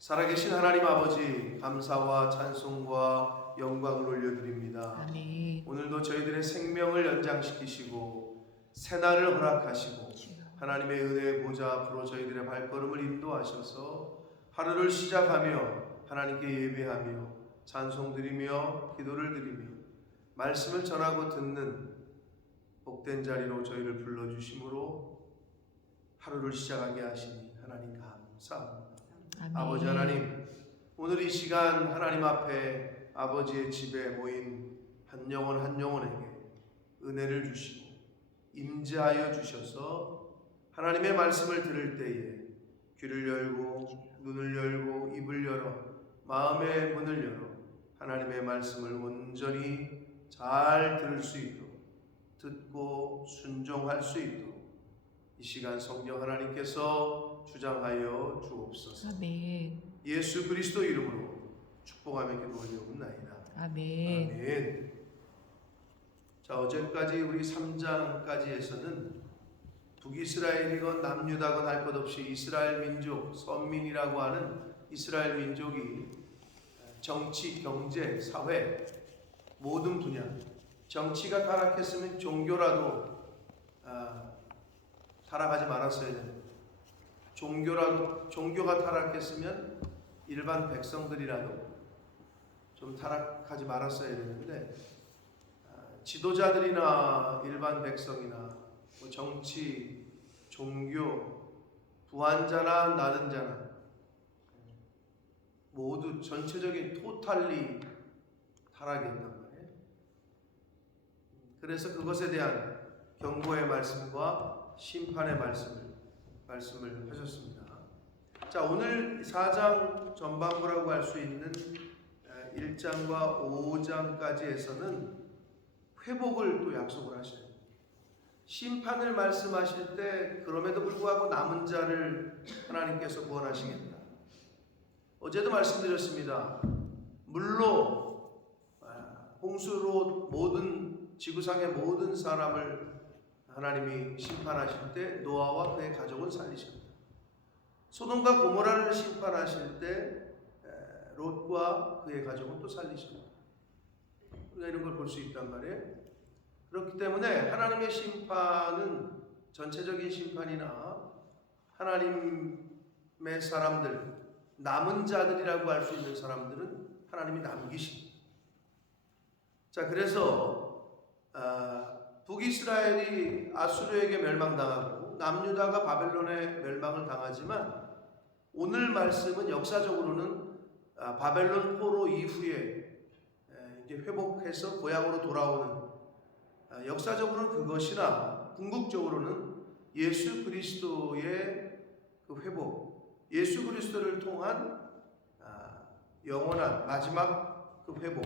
살아계신 하나님 아버지, 감사와 찬송과 영광을 올려드립니다. 아멘. 오늘도 저희들의 생명을 연장시키시고 새날을 허락하시고 하나님의 은혜의 보좌 앞으로 저희들의 발걸음을 인도하셔서 하루를 시작하며 하나님께 예배하며 찬송드리며 기도를 드리며 말씀을 전하고 듣는 복된 자리로 저희를 불러주심으로 하루를 시작하게 하시니 하나님 감사합니다. 아멘. 아버지 하나님, 오늘 이 시간 하나님 앞에 아버지의 집에 모인 한 영혼 한 영혼에게 은혜를 주시고 임재하여 주셔서 하나님의 말씀을 들을 때에 귀를 열고 눈을 열고 입을 열어 마음의 문을 열어 하나님의 말씀을 온전히 잘 들을 수 있도록 듣고 순종할 수 있도록 이 시간 성령 하나님께서 주장하여 주옵소서. 아멘. 예수 그리스도 이름으로 축복하며 기도 올려옵나이다. 아멘. 아멘. 자, 어제까지 우리 3장까지에서는 북이스라엘이건 남유다건 할 것 없이 이스라엘 민족, 선민이라고 하는 이스라엘 민족이 정치, 경제, 사회 모든 분야, 정치가 타락했으면 종교라도 타락하지 말았어야 됩니다. 종교가 타락했으면 일반 백성들이라도 좀 타락하지 말았어야 되는데 지도자들이나 일반 백성이나 정치, 종교, 부한자나 나는자나 모두 전체적인 토탈리 타락했단 말이에요. 그래서 그것에 대한 경고의 말씀과 심판의 말씀을 하셨습니다. 자, 오늘 4장 전반부라고 할 수 있는 1장과 5장까지에서는 회복을 또 약속을 하셔요. 심판을 말씀하실 때 그럼에도 불구하고 남은 자를 하나님께서 구원하시겠다. 어제도 말씀드렸습니다. 물로 홍수로 모든 지구상의 모든 사람을 하나님이 심판하실 때 노아와 그의 가족은 살리십니다. 소돔과 고모라를 심판하실 때 롯과 그의 가족은 또 살리십니다. 우리가 이런 걸 볼 수 있단 말이에요. 그렇기 때문에 하나님의 심판은 전체적인 심판이나 하나님의 사람들, 남은 자들이라고 할 수 있는 사람들은 하나님이 남기십니다. 자, 그래서 북이스라엘이 아수르에게 멸망당하고 남유다가 바벨론에 멸망을 당하지만 오늘 말씀은 역사적으로는 바벨론 포로 이후에 이제 회복해서 고향으로 돌아오는 역사적으로는 그것이나 궁극적으로는 예수 그리스도의 그 회복, 예수 그리스도를 통한 영원한 마지막 그 회복,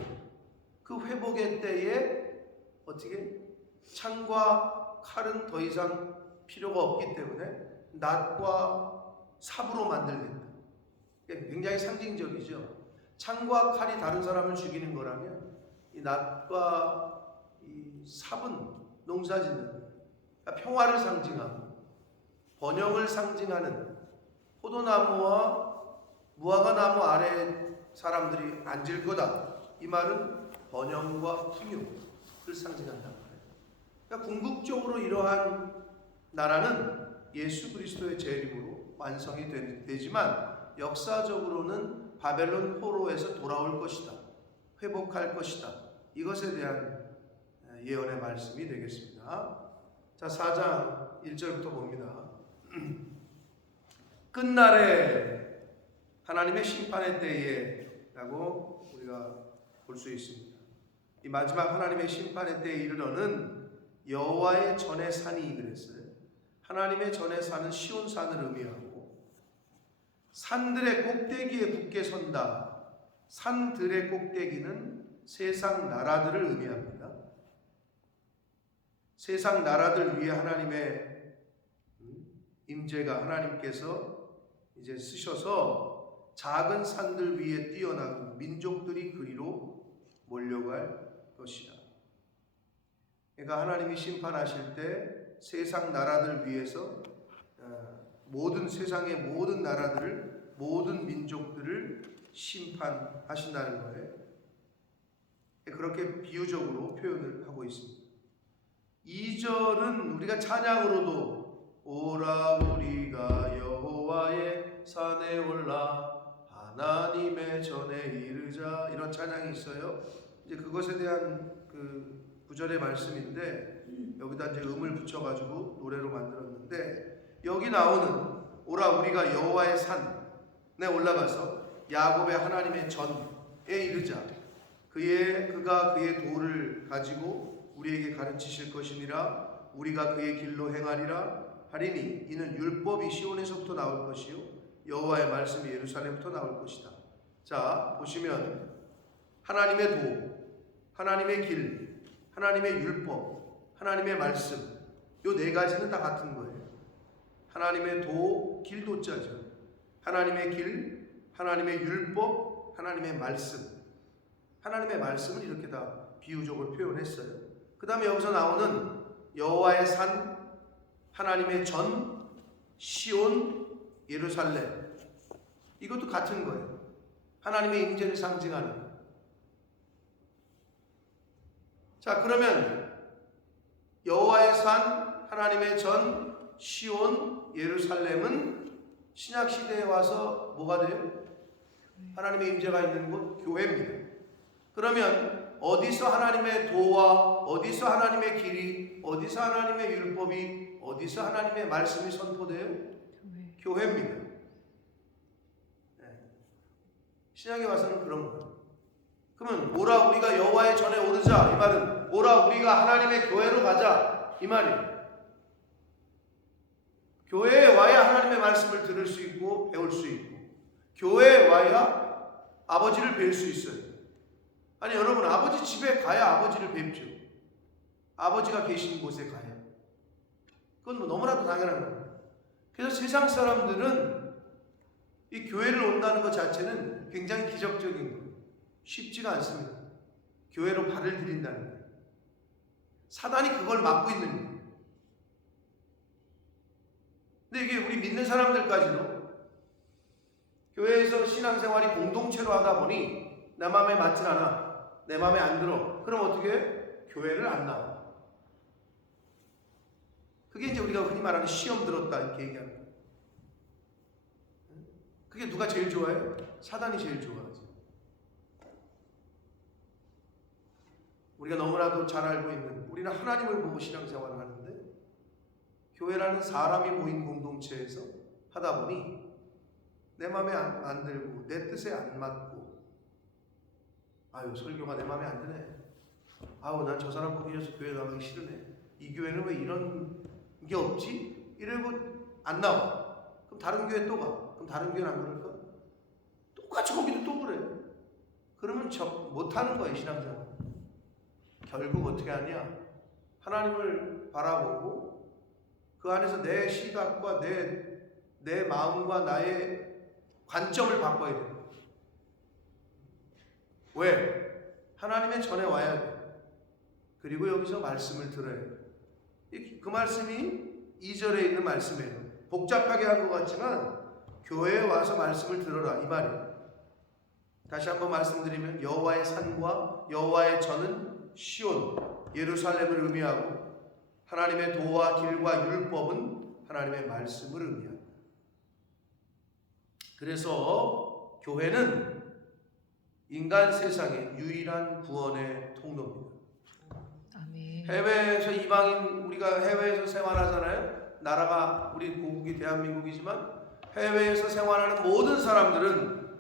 그 회복의 때에 어떻게 창과 칼은 더 이상 필요가 없기 때문에 낫과 삽으로 만들겠다. 굉장히 상징적이죠. 창과 칼이 다른 사람을 죽이는 거라면 이 낫과 이 삽은 농사짓는 평화를 상징하고 번영을 상징하는 포도나무와 무화과나무 아래 사람들이 앉을 거다. 이 말은 번영과 풍요를 상징한다. 그러니까 궁극적으로 이러한 나라는 예수 그리스도의 재림으로 완성이 되지만 역사적으로는 바벨론 포로에서 돌아올 것이다. 회복할 것이다. 이것에 대한 예언의 말씀이 되겠습니다. 자, 4장 1절부터 봅니다. 끝날에 하나님의 심판의 때에 라고 우리가 볼 수 있습니다. 이 마지막 하나님의 심판의 때에 이르러는 여호와의 전의 산이 그랬어요. 하나님의 전의 산은 시온산을 의미하고 산들의 꼭대기에 굳게 선다. 산들의 꼭대기는 세상 나라들을 의미합니다. 세상 나라들 위에 하나님의 임재가 하나님께서 이제 쓰셔서 작은 산들 위에 뛰어나고 민족들이 그리로 몰려갈 것이다. 그러니까 하나님이 심판하실 때 세상 나라들 위해서 모든 세상의 모든 나라들을 모든 민족들을 심판하신다는 거예요. 그렇게 비유적으로 표현을 하고 있습니다. 2절은 우리가 찬양으로도 오라 우리가 여호와의 산에 올라 하나님의 전에 이르자, 이런 찬양이 있어요. 이제 그것에 대한 그 구절의 말씀인데 여기다 이제 음을 붙여가지고 노래로 만들었는데, 여기 나오는 오라 우리가 여호와의 산에 올라가서 야곱의 하나님의 전에 이르자, 그가 그의 도를 가지고 우리에게 가르치실 것이니라, 우리가 그의 길로 행하리라 하리니 이는 율법이 시온에서부터 나올 것이요 여호와의 말씀이 예루살렘부터 나올 것이다. 자, 보시면 하나님의 도, 하나님의 길, 하나님의 율법, 하나님의 말씀, 요 네 가지는 다 같은 거예요. 하나님의 도, 길 도자죠. 하나님의 길, 하나님의 율법, 하나님의 말씀. 하나님의 말씀을 이렇게 다 비유적으로 표현했어요. 그 다음에 여기서 나오는 여호와의 산, 하나님의 전, 시온, 예루살렘, 이것도 같은 거예요. 하나님의 임재를 상징하는. 자, 그러면 여호와의 산, 하나님의 전, 시온, 예루살렘은 신약 시대에 와서 뭐가 돼요? 하나님의 임재가 있는 곳, 교회입니다. 그러면 어디서 하나님의 도와, 어디서 하나님의 길이, 어디서 하나님의 율법이, 어디서 하나님의 말씀이 선포돼요? 교회입니다. 네. 신약에 와서는 그런 거예요. 그러면 오라 우리가 여호와의 전에 오르자, 이 말은 오라 우리가 하나님의 교회로 가자, 이 말이에요. 교회에 와야 하나님의 말씀을 들을 수 있고 배울 수 있고, 교회에 와야 아버지를 뵐 수 있어요. 아니 여러분, 아버지 집에 가야 아버지를 뵙죠. 아버지가 계신 곳에 가야. 그건 뭐 너무나도 당연한 거예요. 그래서 세상 사람들은 이 교회를 온다는 것 자체는 굉장히 기적적인 거예요. 쉽지가 않습니다. 교회로 발을 들인다는 거예요. 사단이 그걸 막고 있는 거예요. 근데 이게 우리 믿는 사람들까지도 교회에서 신앙생활이 공동체로 하다 보니 내 마음에 맞진 않아, 내 마음에 안 들어. 그럼 어떻게 해? 교회를 안 나와. 그게 이제 우리가 흔히 말하는 시험 들었다 이렇게 얘기하는 거예요. 그게 누가 제일 좋아해요? 사단이 제일 좋아하죠. 우리가 너무나도 잘 알고 있는, 우리는 하나님을 보고 신앙생활을 하는데 교회라는 사람이 모인 공동체에서 하다 보니 내 마음에 안 들고 내 뜻에 안 맞고, 아유 설교가 내 마음에 안 드네, 아우 난 저 사람 보기 싫어서 교회 나가기 싫으네, 이 교회는 왜 이런 게 없지? 이러고 안 나와. 그럼 다른 교회 또 가. 그럼 다른 교회는 안 그럴까? 똑같이 거기도 또 그래. 그러면 못하는 거예요, 신앙생활. 결국 어떻게 하냐? 하나님을 바라보고 그 안에서 내 시각과 내 마음과 나의 관점을 바꿔야 돼요. 왜? 하나님의 전에 와야 돼. 그리고 여기서 말씀을 들어야 돼. 그 말씀이 2절에 있는 말씀이에요. 복잡하게 한 것 같지만 교회에 와서 말씀을 들어라, 이 말이에요. 다시 한번 말씀드리면 여호와의 산과 여호와의 전은 시온, 예루살렘을 의미하고, 하나님의 도와 길과 율법은 하나님의 말씀을 의미합니다. 그래서 교회는 인간 세상의 유일한 구원의 통로입니다. 아멘. 해외에서 이방인, 우리가 해외에서 생활하잖아요. 나라가 우리 고국이 대한민국이지만 해외에서 생활하는 모든 사람들은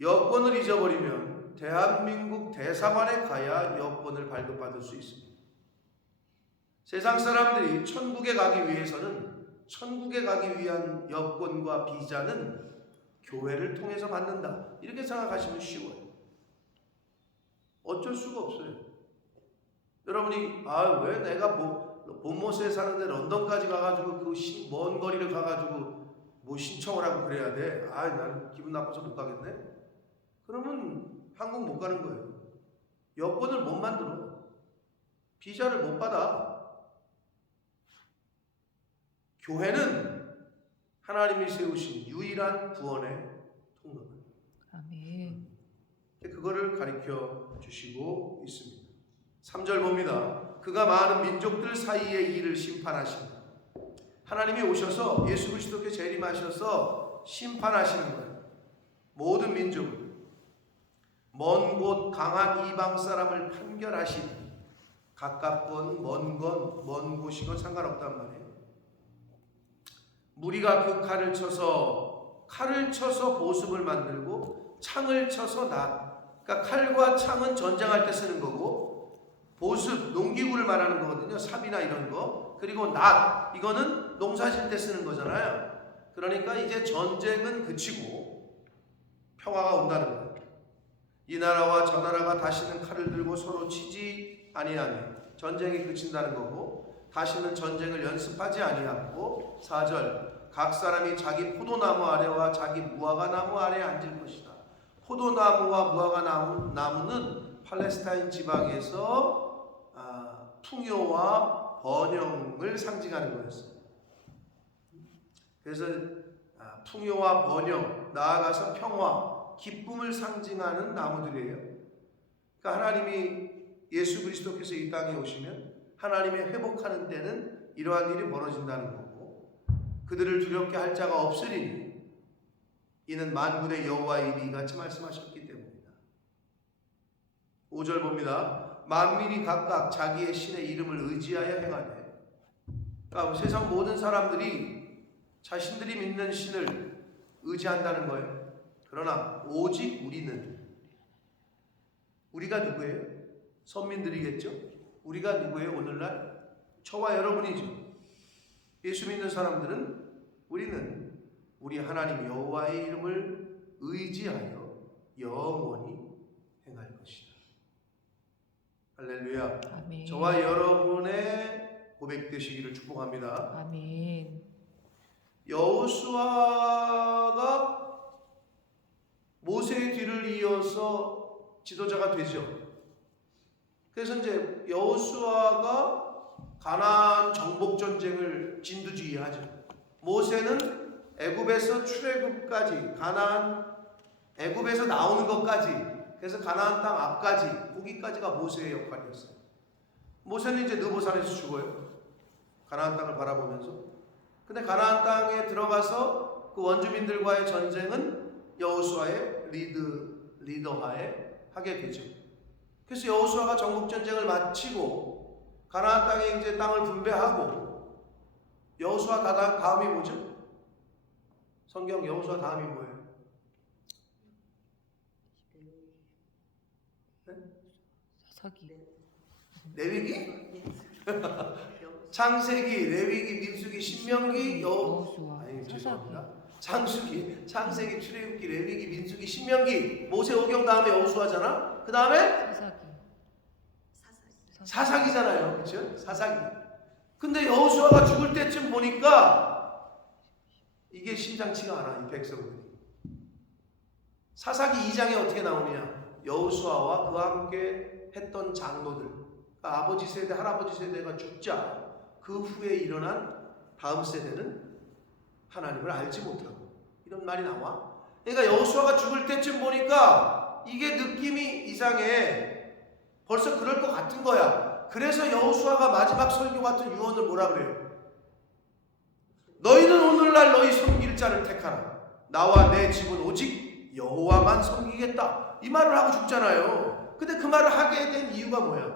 여권을 잊어버리면 대한민국 대사관에 가야 여권을 발급받을 수 있습니다. 세상 사람들이 천국에 가기 위해서는, 천국에 가기 위한 여권과 비자는 교회를 통해서 받는다, 이렇게 생각하시면 쉬워요. 어쩔 수가 없어요. 여러분이 왜 내가 본모스에 사는데 런던까지 가가지고 그 먼 거리를 가가지고 뭐 신청을 하고 그래야 돼? 나는 기분 나빠서 못 가겠네? 그러면 한국 못 가는 거예요. 여권을 못 만들어. 비자를 못 받아. 교회는 하나님이 세우신 유일한 구원의 통로다. 아멘. 그거를 가르쳐 주시고 있습니다. 3절 봅니다. 그가 많은 민족들 사이의 일을 심판하신다. 하나님이 오셔서 예수 그리스도께 재림하셔서 심판하시는 거예요. 모든 민족을. 먼 곳 강한 이방 사람을 판결하시니 가깝건 먼 곳이건 상관없단 말이에요. 무리가 그 칼을 쳐서 보습을 만들고 창을 쳐서 그러니까 칼과 창은 전쟁할 때 쓰는 거고, 보습 농기구를 말하는 거거든요. 삽이나 이런 거. 그리고 이거는 농사질 때 쓰는 거잖아요. 그러니까 이제 전쟁은 그치고 평화가 온다는 거예요. 이 나라와 저 나라가 다시는 칼을 들고 서로 치지 아니하니 전쟁이 그친다는 거고, 다시는 전쟁을 연습하지 아니하고, 4절 각 사람이 자기 포도나무 아래와 자기 무화과 나무 아래에 앉을 것이다. 포도나무와 무화과 나무는 팔레스타인 지방에서 풍요와 번영을 상징하는 거였어요. 그래서 풍요와 번영, 나아가서 평화, 기쁨을 상징하는 나무들이에요. 그러니까 하나님이 예수 그리스도께서 이 땅에 오시면 하나님의 회복하는 때는 이러한 일이 벌어진다는 거고, 그들을 두렵게 할 자가 없으리니 이는 만군의 여호와의 일이 이같이 말씀하셨기 때문이다. 5절 봅니다. 만민이 각각 자기의 신의 이름을 의지하여 행하되. 그러니까 세상 모든 사람들이 자신들이 믿는 신을 의지한다는 거예요. 그러나 오직 우리가 누구예요? 선민들이겠죠? 우리가 누구예요? 오늘날 저와 여러분이죠. 예수 믿는 사람들은 우리는 우리 하나님 여호와의 이름을 의지하여 영원히 행할 것이다. 할렐루야. 아멘. 저와 여러분의 고백 되시기를 축복합니다. 아멘. 여호수아가 모세의 뒤를 이어서 지도자가 되죠. 그래서 이제 여호수아가 가나안 정복 전쟁을 진두지휘하죠. 모세는 애굽에서 출애굽까지, 애굽에서 나오는 것까지, 그래서 가나안 땅 앞까지, 거기까지가 모세의 역할이었어요. 모세는 이제 느보산에서 죽어요. 가나안 땅을 바라보면서. 근데 가나안 땅에 들어가서 그 원주민들과의 전쟁은 여호수아의 리더하에 하게 되죠. 그래서 여호수아가 정복 전쟁을 마치고 가나안 땅에 이제 땅을 분배하고, 여호수아 다음이 뭐죠? 성경 여호수아 다음이 뭐예요? 네? 사사기. 레위기? 창세기, 레위기, 민수기, 신명기, 여호수아. 아니 죄송합니다. 창세기, 출애굽기, 레위기, 민수기, 신명기. 모세 오경 다음에 여호수아잖아. 그 다음에 사사기잖아요, 그렇죠? 사사기. 근데 여호수아가 죽을 때쯤 보니까 이게 심상치가 않아, 이 백성들이. 사사기 2장에 어떻게 나오느냐? 여호수아와 그와 함께 했던 장로들, 그러니까 아버지 세대, 할아버지 세대가 죽자 그 후에 일어난 다음 세대는 하나님을 알지 못하고, 이런 말이 나와. 그러니까 여호수아가 죽을 때쯤 보니까 이게 느낌이 이상해. 벌써 그럴 것 같은 거야. 그래서 여호수아가 마지막 설교 같은 유언을 뭐라 그래요? 너희는 오늘날 너희 섬길 자를 택하라. 나와 내 집은 오직 여호와만 섬기겠다. 이 말을 하고 죽잖아요. 근데 그 말을 하게 된 이유가 뭐야?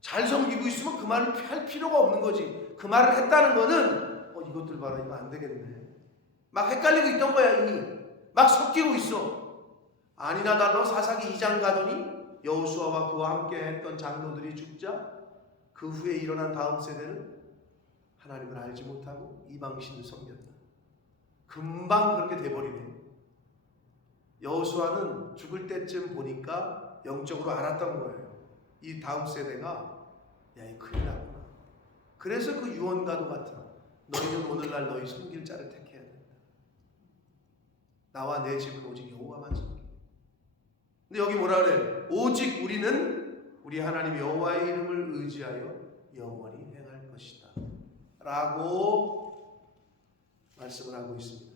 잘 섬기고 있으면 그 말을 할 필요가 없는 거지. 그 말을 했다는 거는 이것들 봐라, 이거 안 되겠네. 막 헷갈리고 있던 거야. 이미 막 섞이고 있어. 아니나 달라 사사기 2장 가더니 여호수아와 그와 함께 했던 장로들이 죽자 그 후에 일어난 다음 세대는 하나님을 알지 못하고 이방신을 섬겼다. 금방 그렇게 돼버리네. 여호수아는 죽을 때쯤 보니까 영적으로 알았던 거예요. 이 다음 세대가 이 큰일 났구나. 그래서 그 유언과도 같은, 너희는 오늘날 너희 섬길 자를 택해야 된다. 나와 내 집은 오직 여호와만 섬겨. 근데 여기 뭐라 그래? 오직 우리는 우리 하나님 여호와의 이름을 의지하여 영원히 행할 것이다 라고 말씀을 하고 있습니다.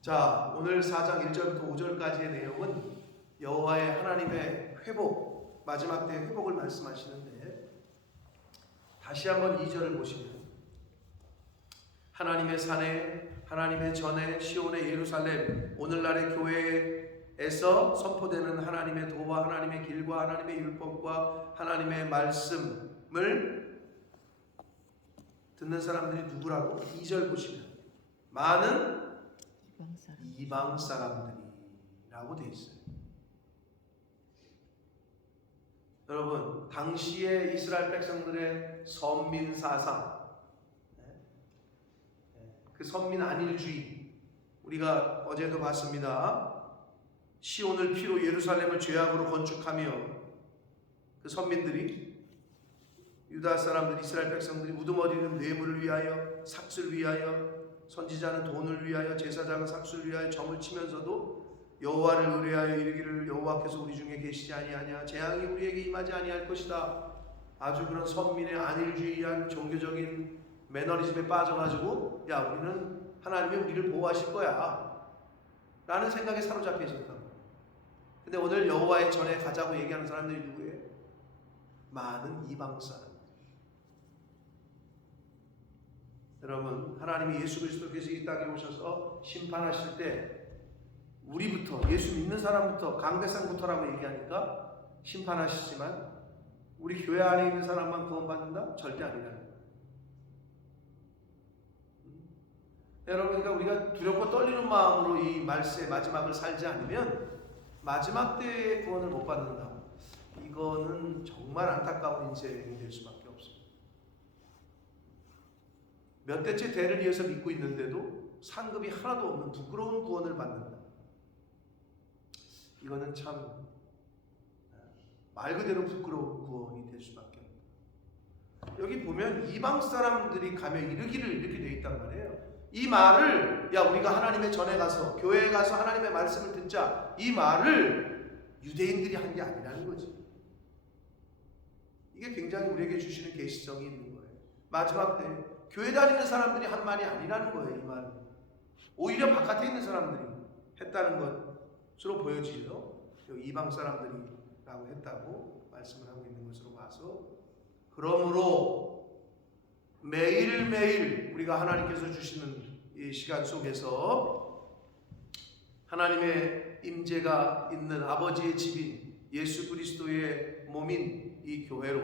자, 오늘 4장 1절부터 5절까지의 내용은 여호와의 하나님의 회복, 마지막 때의 회복을 말씀하시는데, 다시 한번 2절을 보시면 하나님의 산에, 하나님의 전에, 시온의 예루살렘, 오늘날의 교회에서 선포되는 하나님의 도와 하나님의 길과 하나님의 율법과 하나님의 말씀을 듣는 사람들이 누구라고? 2절 보시면 많은 이방 사람들이라고 되어 있어요. 여러분, 당시의 이스라엘 백성들의 선민 사상, 그 선민 안일주의, 우리가 어제도 봤습니다. 시온을 피로 예루살렘을 죄악으로 건축하며 그 선민들이, 유다 사람들, 이스라엘 백성들이 우두머리는 뇌물을 위하여, 삭슬을 위하여, 선지자는 돈을 위하여, 제사장은 삭슬을 위하여 점을 치면서도 여호와를 의뢰하여 이르기를 여호와께서 우리 중에 계시지 아니하냐, 재앙이 우리에게 임하지 아니할 것이다. 아주 그런 선민의 안일주의한 종교적인 매너리즘에 빠져가지고, 야, 우리는 하나님이 우리를 보호하실 거야 라는 생각에 사로잡혀 있었던 거예요. 근데 오늘 여호와의 전에 가자고 얘기하는 사람들이 누구예요? 많은 이방 사람. 여러분, 하나님이 예수 그리스도께서 이 땅에 오셔서 심판하실 때 우리부터, 예수 믿는 사람부터, 강대상부터라고 얘기하니까 심판하시지만 우리 교회 안에 있는 사람만 구원받는다? 절대 아니라는 거예요. 여러분, 그러니까 우리가 두렵고 떨리는 마음으로 이 말세의 마지막을 살지 않으면 마지막 때의 구원을 못 받는다. 이거는 정말 안타까운 인생이 될 수밖에 없어요. 몇 대째 대를 이어서 믿고 있는데도 상급이 하나도 없는 부끄러운 구원을 받는다. 이거는 참 말 그대로 부끄러운 구원이 될 수밖에 없다. 여기 보면 이방 사람들이 가며 이르기를 이렇게 되어 있단 말이에요. 이 말을, 야, 우리가 하나님의 전에 가서, 교회에 가서 하나님의 말씀을 듣자, 이 말을 유대인들이 한 게 아니라는 거지. 이게 굉장히 우리에게 주시는 계시성이 있는 거예요. 마지막 때 교회 다니는 사람들이 한 말이 아니라는 거예요. 이 말은 오히려 바깥에 있는 사람들이 했다는 것으로 보여지죠. 이방 사람들이라고 했다고 말씀을 하고 있는 것으로 봐서, 그러므로 매일매일 우리가 하나님께서 주시는 이 시간 속에서 하나님의 임재가 있는 아버지의 집인 예수 그리스도의 몸인 이 교회로,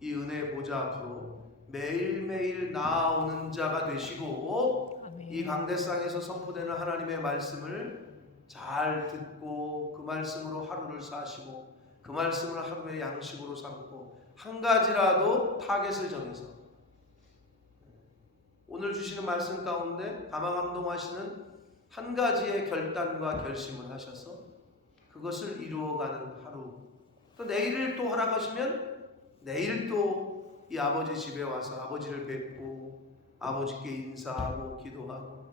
이 은혜의 보좌 앞으로 매일매일 나아오는 자가 되시고, 아멘. 이 강대상에서 선포되는 하나님의 말씀을 잘 듣고 그 말씀으로 하루를 사시고 그 말씀을 하루의 양식으로 삼고 한 가지라도 타겟을 정해서 오늘 주시는 말씀 가운데 감화감동하시는 한 가지의 결단과 결심을 하셔서 그것을 이루어가는 하루, 또 내일을 또 허락하시면 내일 또 이 아버지 집에 와서 아버지를 뵙고 아버지께 인사하고 기도하고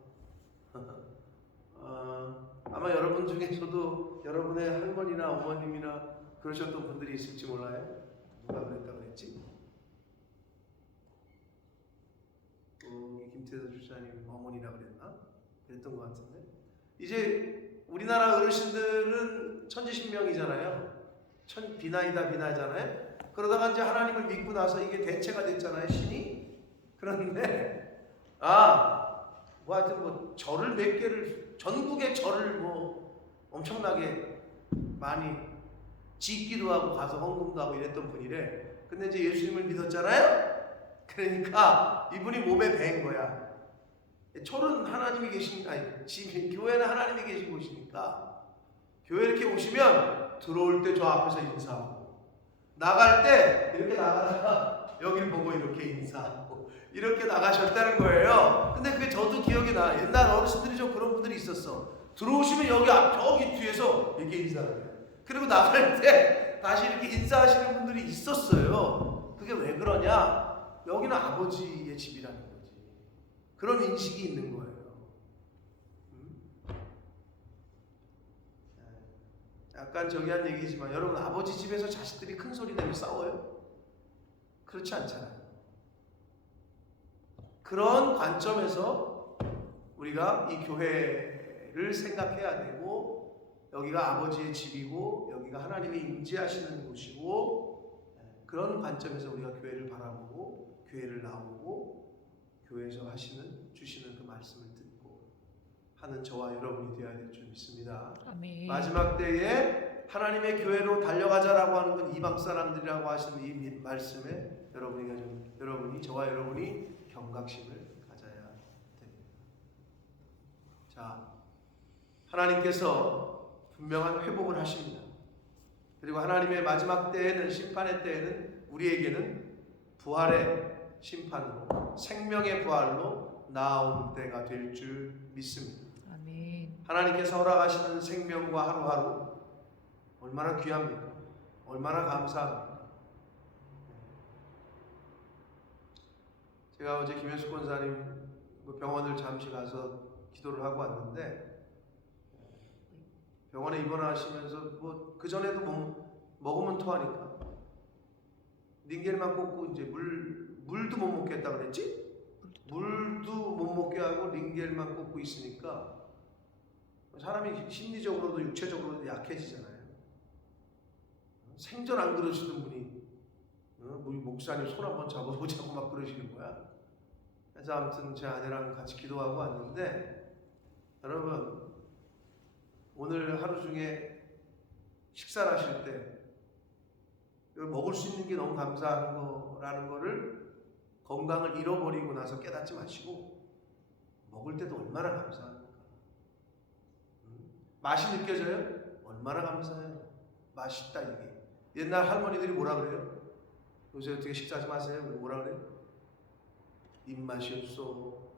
아마 여러분 중에서도 여러분의 할머니나 어머님이나 그러셨던 분들이 있을지 몰라요. 누가 그랬다고 그랬지? 김태서 주사님 어머니라고 그랬나? 그랬던 것 같은데, 이제 우리나라 어르신들은 천지신명이잖아요. 비나이다 비나잖아요. 그러다가 이제 하나님을 믿고 나서 이게 대체가 됐잖아요, 신이. 그런데 하여튼 절을 몇 개를, 전국의 절을 엄청나게 많이 짓기도 하고 가서 헌금도 하고 이랬던 분이래. 근데 이제 예수님을 믿었잖아요. 그러니까 이분이 몸에 밴 거야. 절은 하나님이 계신, 교회는 하나님이 계신 곳이니까 교회 이렇게 오시면 들어올 때 저 앞에서 인사하고, 나갈 때 이렇게 나가다가 여기를 보고 이렇게 인사하고 이렇게 나가셨다는 거예요. 근데 그게 저도 기억이 나. 옛날 어르신들이 좀 그런 분들이 있었어. 들어오시면 저기 뒤에서 이렇게 인사를 해요. 그리고 나갈 때 다시 이렇게 인사하시는 분들이 있었어요. 그게 왜 그러냐? 여기는 아버지의 집이라는 거지. 그런 인식이 있는 거예요. 약간 저기 한 얘기지만, 여러분, 아버지 집에서 자식들이 큰 소리 내며 싸워요? 그렇지 않잖아요. 그런 관점에서 우리가 이 교회를 생각해야 되고, 여기가 아버지의 집이고 여기가 하나님이 임재하시는 곳이고, 그런 관점에서 우리가 교회를 바라보고 교회를 나오고 교회에서 주시는 그 말씀을 듣고 하는 저와 여러분이 되어야 될 줄 믿습니다. 아멘. 마지막 때에 하나님의 교회로 달려가자라고 하는 건 이방 사람들이라고 하시는 이 말씀에 저와 여러분이 경각심을 가져야 됩니다. 자, 하나님께서 분명한 회복을 하십니다. 그리고 하나님의 마지막 때에는, 심판의 때에는 우리에게는 부활의 심판으로, 생명의 부활로 나아온 때가 될 줄 믿습니다. 아멘. 하나님께서 허락하시는 생명과 하루하루 얼마나 귀합니까? 얼마나 감사합니까? 제가 어제 김현숙 권사님 병원을 잠시 가서 기도를 하고 왔는데, 병원에 입원하시면서 그 전에도 먹으면 토하니까 링겔만 꽂고 이제 물도 못 먹겠다 그랬지? 물도 못 먹게 하고 링겔만 꽂고 있으니까 사람이 심리적으로도 육체적으로도 약해지잖아요. 생전 안 그러시던 분이 우리 목사님 손 한번 잡아보자고 막 그러시는 거야. 그래서 아무튼 제 아내랑 같이 기도하고 왔는데, 여러분 오늘 하루 중에 식사를 하실 때 먹을 수 있는 게 너무 감사한 거라는 거를 건강을 잃어버리고 나서 깨닫지 마시고, 먹을 때도 얼마나 감사합니까? 맛이 느껴져요? 얼마나 감사해요. 맛있다 이게. 옛날 할머니들이 뭐라 그래요? 요새 어떻게 식사하지 마세요? 뭐라 그래요? 입맛이 없어.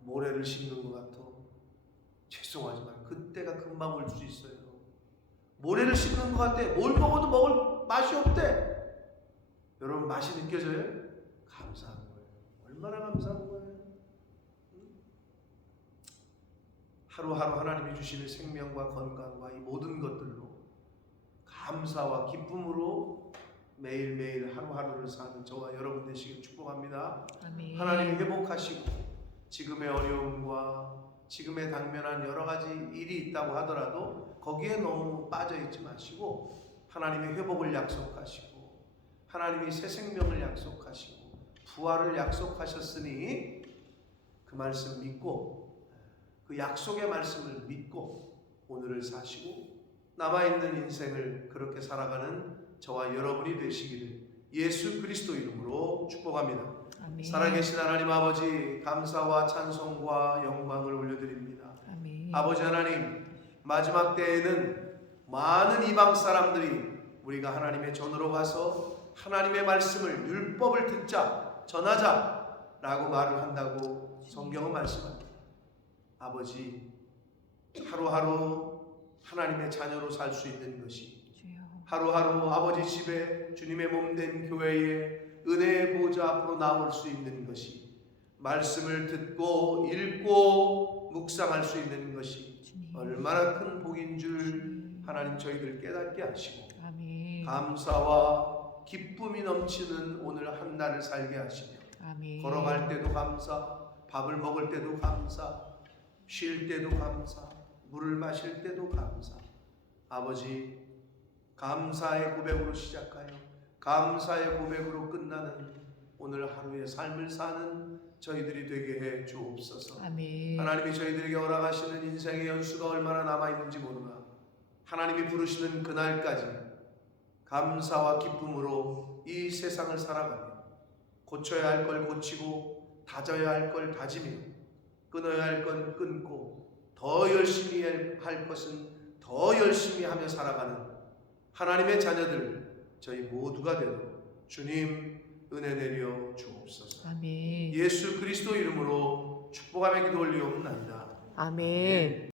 모래를 씹는 것 같아. 죄송하지만 그때가 금방 올 수 있어요. 모래를 씹는 것 같아. 뭘 먹어도 먹을 맛이 없대. 여러분 맛이 느껴져요? 감사한 거예요. 얼마나 감사한 거예요. 하루하루 하나님이 주시는 생명과 건강과 이 모든 것들로 감사와 기쁨으로 매일매일 하루하루를 사는 저와 여러분 되시길 축복합니다. 아멘. 하나님이 회복하시고 지금의 어려움과 지금에 당면한 여러 가지 일이 있다고 하더라도 거기에 너무 빠져있지 마시고, 하나님의 회복을 약속하시고 하나님이 새 생명을 약속하시고 부활을 약속하셨으니 그 말씀 믿고, 그 약속의 말씀을 믿고 오늘을 사시고 남아있는 인생을 그렇게 살아가는 저와 여러분이 되시기를 예수 그리스도 이름으로 축복합니다. 아멘. 살아계신 하나님 아버지, 감사와 찬송과 영광을 올려드립니다. 아멘. 아버지 하나님, 마지막 때에는 많은 이방 사람들이 우리가 하나님의 전으로 가서 하나님의 말씀을, 율법을 듣자, 전하자 라고 말을 한다고 성경은 말씀합니다. 아버지, 하루하루 하나님의 자녀로 살 수 있는 것이, 하루하루 아버지 집에 주님의 몸된 교회에 은혜의 보좌 앞으로 나올 수 있는 것이, 말씀을 듣고 읽고 묵상할 수 있는 것이 얼마나 큰 복인 줄 하나님 저희들 깨닫게 하시고, 아멘. 감사와 기쁨이 넘치는 오늘 한 날을 살게 하시며, 아멘. 걸어갈 때도 감사, 밥을 먹을 때도 감사, 쉴 때도 감사, 물을 마실 때도 감사. 아버지, 감사의 고백으로 시작하여 감사의 고백으로 끝나는 오늘 하루의 삶을 사는 저희들이 되게 해 주옵소서. 아멘. 하나님이 저희들에게 허락하시는 인생의 연수가 얼마나 남아있는지 모르나 하나님이 부르시는 그날까지 감사와 기쁨으로 이 세상을 살아가며, 고쳐야 할 걸 고치고 다져야 할 걸 다지며, 끊어야 할 건 끊고 더 열심히 할 것은 더 열심히 하며 살아가는 하나님의 자녀들 저희 모두가 되도록 주님 은혜 내려 주옵소서. 아멘. 예수 그리스도 이름으로 축복하며 기도 올리옵나이다. 아멘.